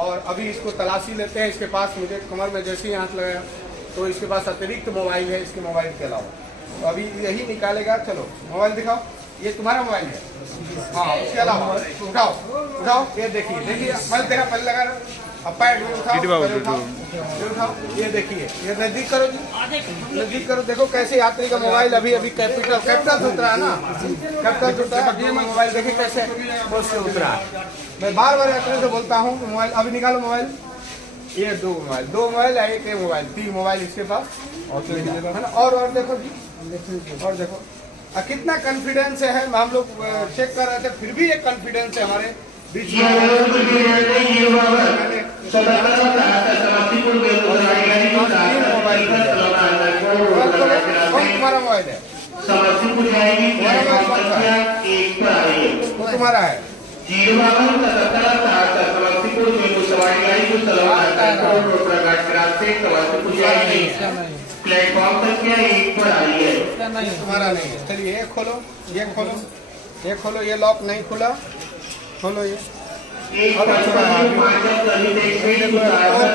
और अभी इसको तलाशी लेते हैं। इसके पास मुझे कमर में जैसे ही हाथ लगाया तो इसके पास अतिरिक्त मोबाइल है इसके मोबाइल के अलावा, तो अभी यही निकालेगा। चलो मोबाइल दिखाओ, ये तुम्हारा मोबाइल है? हाँ, इसके अलावा उठाओ उठाओ, ये देखिए देखिए, मैं तेरा पहले लगा रहा हूँ। अब पैड भी उठाओ, ये उठाओ, ये देखिए, ये नजदीक करो जी, नजदीक करो, देखो कैसे यात्री का मोबाइल अभी अभी कैपिटल से उतरा है ना, कैपिटल से उतरा है। मोबाइल देखिए कैसे बस से उतरा है। मैं बार बार यात्री से बोलता हूँ मोबाइल अभी निकालो मोबाइल। ये दो मोबाइल है, एक मोबाइल, 3 मोबाइल इसके पास है ना। और देखो जी, और देखो कितना कॉन्फिडेंस है। हम लोग चेक कर रहे थे, फिर भी एक कॉन्फिडेंस है हमारे बीच में। तुम्हारा मोबाइल है? तुम्हारा है? प्लेटफॉर्म तक क्या एक पर आ रही है, तुम्हारा नहीं है। चलिए ये खोलो, ये खोलो, ये खोलो, ये लॉक नहीं खुला, खोलो ये। और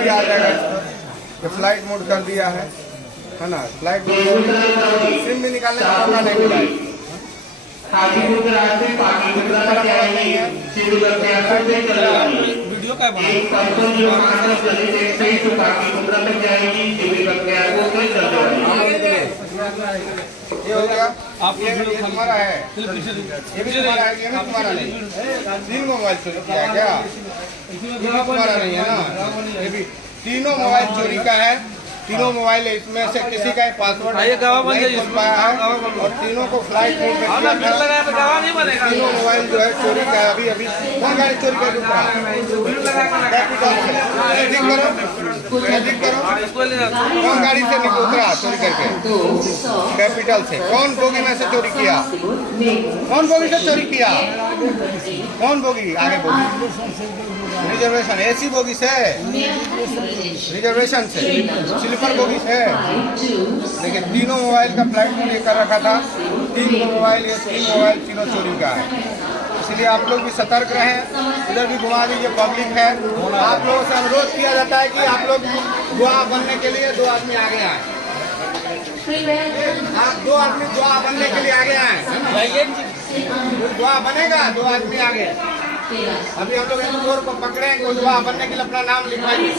भी आ जाएगा, ये फ्लाइट मोड कर दिया है ना, फ्लाइट मोड। सिम भी निकालने का मौका नहीं मिला है। वीडियो का बना ये हो गया। आप ये तुम्हारा है, ये भी तुम्हारा है, ये भी तुम्हारा नहीं। 3 मोबाइल चोरी किया है क्या? ये भी तुम्हारा नहीं है ना? ये भी तीनों मोबाइल चोरी का है। तीनों मोबाइल इसमें से किसी का पासवर्ड नहीं खुल पाया है और तीनों को फ्लाइट मोड में किया। तीनों मोबाइल जो है चोरी का है। अभी अभी कौन गाड़ी चोरी कर दूसरा? कौन गाड़ी से उतरा चोरी करके? कैपिटल से। कौन बोगी में से चोरी किया? कौन बोगी से चोरी किया? कौन बोगी? आगे बोगी रिजर्वेशन, एसी बोगी से, रिजर्वेशन से, स्लीपर बोगी से। देखिए तीनों मोबाइल का फ्लाइट मोड ये कर रखा था। 3 मोबाइल, ये 3 मोबाइल तीनों चोरी का है। इसलिए आप लोग भी सतर्क रहें। इधर भी घुमा दीजिए, पब्लिक है। आप लोगों से अनुरोध किया जाता है कि आप लोग दुआ बनने के लिए 2 आदमी आगे आए। आप 2 आदमी दुआ बनने के लिए आगे आए। दुआ बनेगा, 2 आदमी आगे। अभी हम लोग एक चोर को पकड़े, कोई दुआ बनने के लिए अपना नाम लिखवाइए।